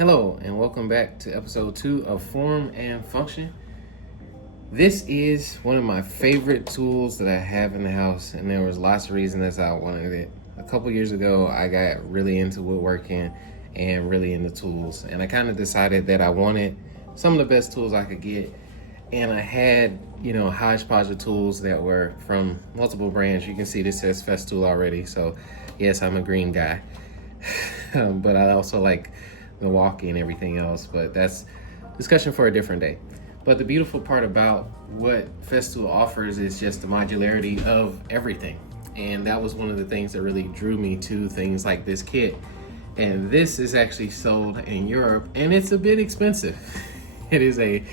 Hello and welcome back to episode 2 of Form and Function. This is one of my favorite tools that I have in the house, and there was lots of reasons I wanted it. A couple years ago, I got really into woodworking and really into tools, and I kind of decided that I wanted some of the best tools I could get, and I had, a hodgepodge of tools that were from multiple brands. You can see this says Festool already, so yes, I'm a green guy, but I also like Milwaukee and everything else, but that's discussion for a different day. But the beautiful part about what Festool offers is just the modularity of everything. And that was one of the things that really drew me to things like this kit. And this is actually sold in Europe, and it's a bit expensive. It is a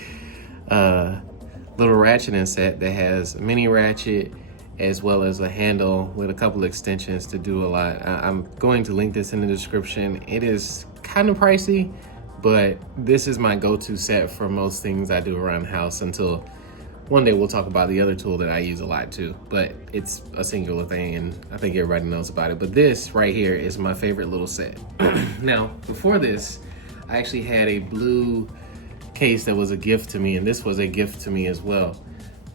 little ratcheting set that has a mini ratchet as well as a handle with a couple extensions to do a lot. I'm going to link this in the description. It is kind of pricey, but this is my go-to set for most things I do around the house until one day we'll talk about the other tool that I use a lot too, but it's a singular thing and I think everybody knows about it. But this right here is my favorite little set. Now, before this, I actually had a blue case that was a gift to me, and this was a gift to me as well.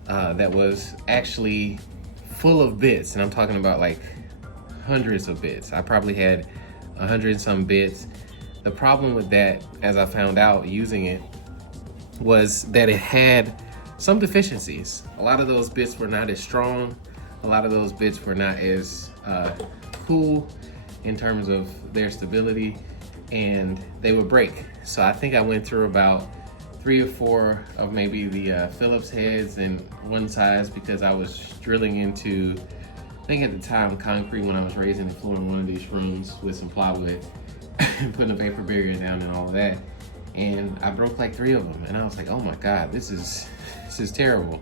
That was actually full of bits, and I'm talking about like hundreds of bits. I probably had 100 some bits. The problem with that, as I found out using it, was that it had some deficiencies. A lot of those bits were not as strong. A lot of those bits were not as cool in terms of their stability, and they would break. So I think I went through about 3 or 4 of maybe the Phillips heads in one size, because I was drilling into, I think at the time, concrete when I was raising the floor in one of these rooms with some plywood and putting a vapor barrier down and all of that. And I broke like 3 of them, and I was like, oh my God, this is terrible.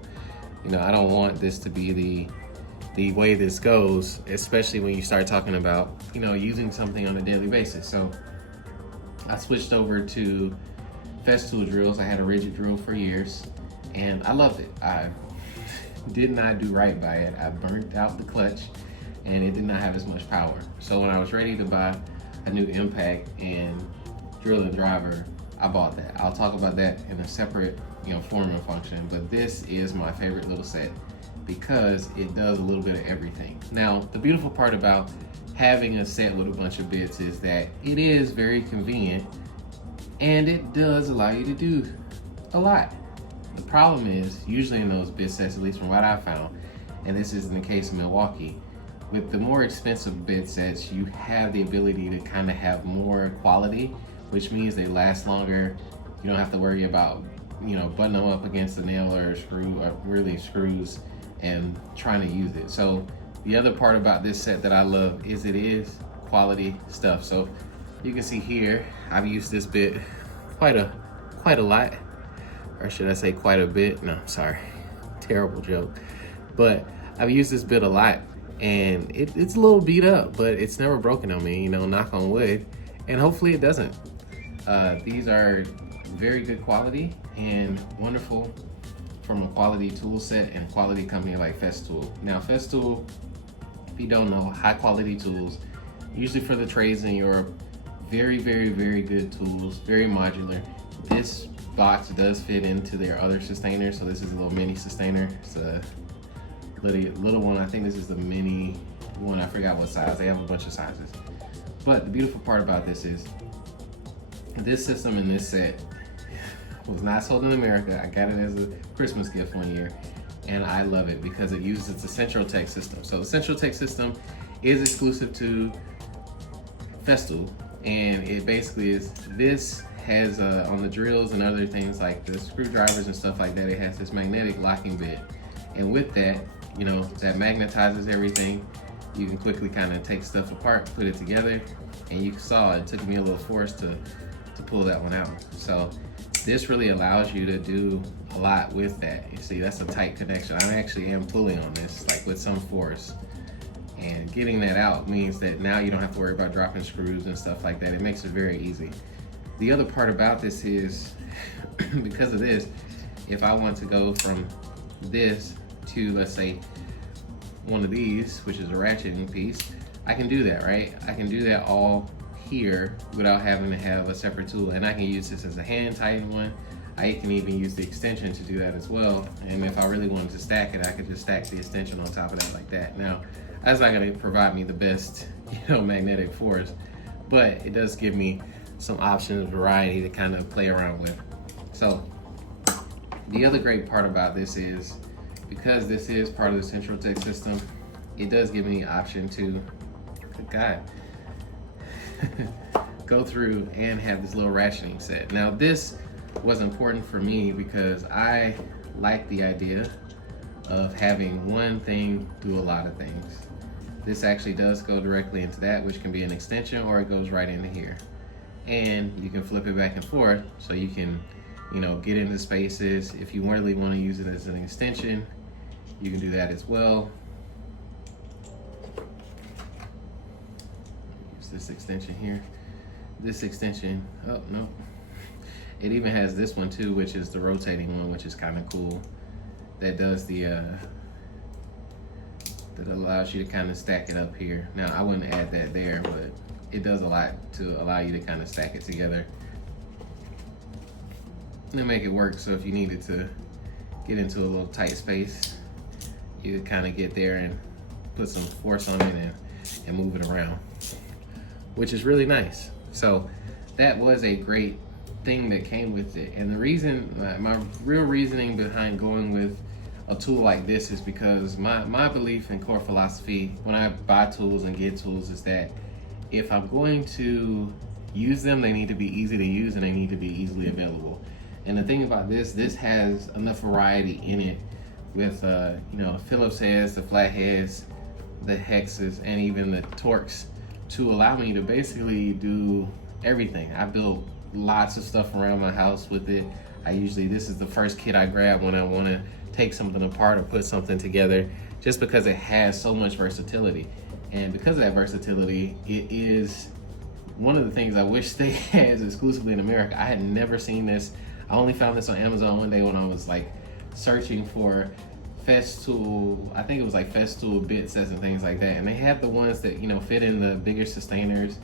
I don't want this to be the way this goes, especially when you start talking about, using something on a daily basis. So I switched over to Festool drills. I had a rigid drill for years, and I loved it. I did not do right by it. I burnt out the clutch, and it did not have as much power. So when I was ready to buy a new impact and drill and driver, I bought that. I'll talk about that in a separate, form and function, but this is my favorite little set because it does a little bit of everything. Now, the beautiful part about having a set with a bunch of bits is that it is very convenient, and it does allow you to do a lot. The problem is, usually in those bit sets, at least from what I found, and this isn't the case in Milwaukee, with the more expensive bit sets, you have the ability to kind of have more quality, which means they last longer. You don't have to worry about, butting them up against a nail or a screw, or really screws, and trying to use it. So the other part about this set that I love is it is quality stuff. So you can see here, I've used this bit quite a lot, or should I say quite a bit? No, sorry, terrible joke. But I've used this bit a lot, and it's a little beat up, but it's never broken on me, knock on wood, and hopefully it doesn't. These are very good quality and wonderful from a quality tool set and quality company like Festool. Now, Festool, if you don't know, high quality tools, usually for the trades in Europe. Very, very, very good tools, very modular. This box does fit into their other sustainers, so this is a little mini sustainer. It's a little one. I think this is the mini one. I forgot what size. They have a bunch of sizes. But the beautiful part about this is this system in this set was not sold in America. I got it as a Christmas gift one year, and I love it because it uses the Central Tech system. So the Central Tech system is exclusive to Festool. And it basically is, this has on the drills and other things like the screwdrivers and stuff like that, it has this magnetic locking bit. And with that, that magnetizes everything. You can quickly kind of take stuff apart, put it together, and you saw it took me a little force to pull that one out. So this really allows you to do a lot with that. You see, that's a tight connection. I actually am pulling on this like with some force. And getting that out means that now you don't have to worry about dropping screws and stuff like that. It makes it very easy. The other part about this is, because of this, if I want to go from this to, let's say, one of these, which is a ratcheting piece, I can do that, right? I can do that all here without having to have a separate tool. And I can use this as a hand tighten one. I can even use the extension to do that as well. And if I really wanted to stack it, I could just stack the extension on top of that like that. Now, that's not gonna provide me the best, magnetic force, but it does give me some options, variety to kind of play around with. So the other great part about this is, because this is part of the Central Tech system, it does give me the option to, good God, go through and have this little ratcheting set. Now this was important for me because I like the idea of having one thing do a lot of things. This actually does go directly into that, which can be an extension, or it goes right into here. And you can flip it back and forth, so you can, get into spaces. If you really want to use it as an extension, you can do that as well. Use this extension here. This extension, oh no. It even has this one too, which is the rotating one, which is kind of cool. That does the, that allows you to kind of stack it up here. Now I wouldn't add that there, but it does a lot to allow you to kind of stack it together and make it work. So if you needed to get into a little tight space, you could kind of get there and put some force on it and move it around, which is really nice. So that was a great thing that came with it. And the reason, my real reasoning behind going with a tool like this is because my belief and core philosophy when I buy tools and get tools is that if I'm going to use them, they need to be easy to use and they need to be easily available. And the thing about this has enough variety in it with, Phillips heads, the flat heads, the hexes, and even the torques to allow me to basically do everything. I built lots of stuff around my house with it. This is the first kit I grab when I want to take something apart or put something together, just because it has so much versatility. And because of that versatility, it is one of the things I wish they had exclusively in America. I had never seen this. I only found this on Amazon one day when I was searching for Festool. I think it was Festool bit sets and things like that. And they had the ones that, fit in the bigger sustainers,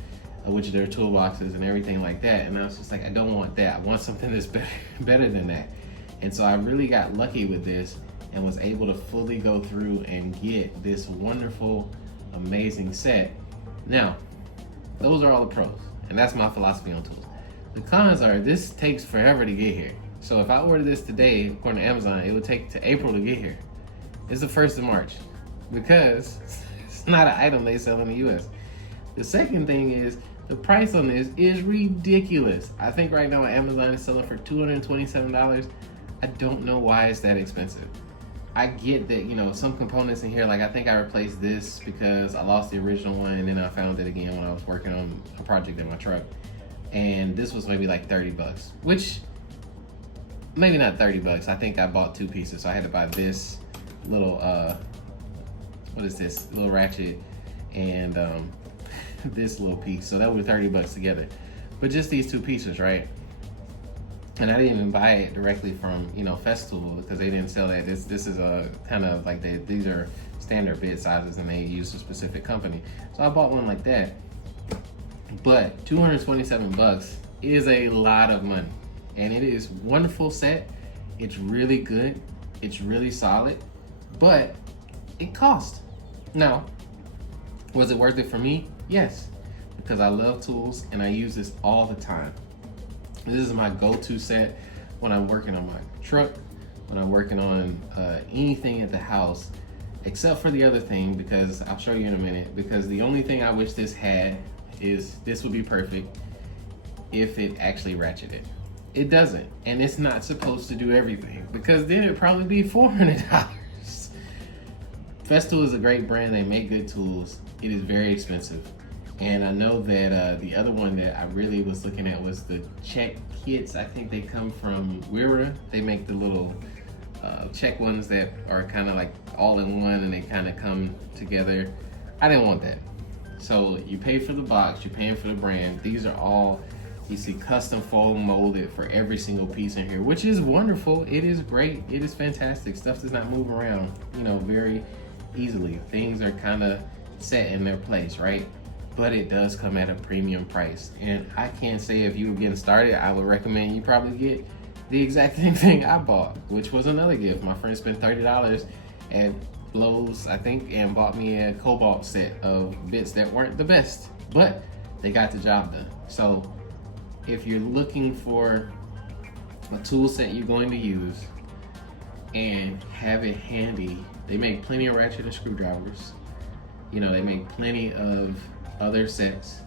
which are their toolboxes and everything like that. And I was just I don't want that. I want something that's better than that. And so I really got lucky with this and was able to fully go through and get this wonderful, amazing set. Now, those are all the pros, and that's my philosophy on tools. The cons are this takes forever to get here. So if I order this today, according to Amazon, it would take to April to get here. It's the 1st of March because it's not an item they sell in the US. The second thing is the price on this is ridiculous. I think right now Amazon is selling for $227. I don't know why it's that expensive. I get that, some components in here, I think I replaced this because I lost the original one and then I found it again when I was working on a project in my truck. And this was maybe $30, which maybe not $30. I think I bought 2 pieces. So I had to buy this little, what is this? Little ratchet and this little piece. So that was $30 together. But just these 2 pieces, right? And I didn't even buy it directly from, Festool because they didn't sell that. This is a kind of these are standard bit sizes and they use a specific company. So I bought one like that. But $227 is a lot of money. And it is a wonderful set. It's really good. It's really solid. But it cost. Now, was it worth it for me? Yes. Because I love tools and I use this all the time. This is my go-to set when I'm working on my truck, when I'm working on anything at the house, except for the other thing, because I'll show you in a minute, because the only thing I wish this had is this would be perfect if it actually ratcheted. It doesn't, and it's not supposed to do everything, because then it'd probably be $400. Festool is a great brand. They make good tools. It is very expensive. And I know that the other one that I really was looking at was the check kits. I think they come from Wira. They make the little check ones that are kind of all in one and they kind of come together. I didn't want that. So you pay for the box, you're paying for the brand. These are all, you see, custom foam molded for every single piece in here, which is wonderful. It is great. It is fantastic. Stuff does not move around, very easily. Things are kind of set in their place, right? but it does come at a premium price. And I can't say if you were getting started, I would recommend you probably get the exact same thing I bought, which was another gift. My friend spent $30 at Lowe's, I think, and bought me a Cobalt set of bits that weren't the best, but they got the job done. So if you're looking for a tool set you're going to use and have it handy, they make plenty of ratchet and screwdrivers. You know, they make plenty of other sets,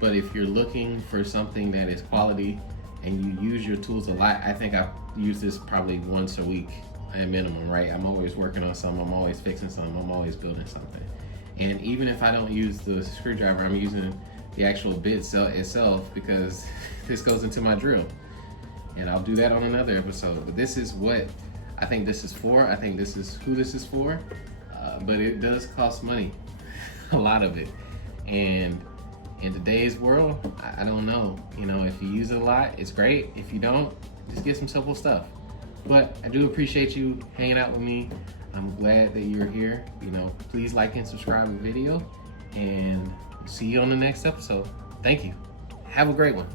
but if you're looking for something that is quality and you use your tools a lot, I think I use this probably once a week at minimum, right? I'm always working on something, I'm always fixing something, I'm always building something. And even if I don't use the screwdriver, I'm using the actual bit itself, because this goes into my drill. And I'll do that on another episode. But this is what I think this is for. I think this is who this is for. But it does cost money, a lot of it. And in today's world, I don't know. You know, if you use it a lot, it's great. If you don't, just get some simple stuff. But I do appreciate you hanging out with me. I'm glad that you're here. You know, please like and subscribe the video, and see you on the next episode. Thank you. Have a great one.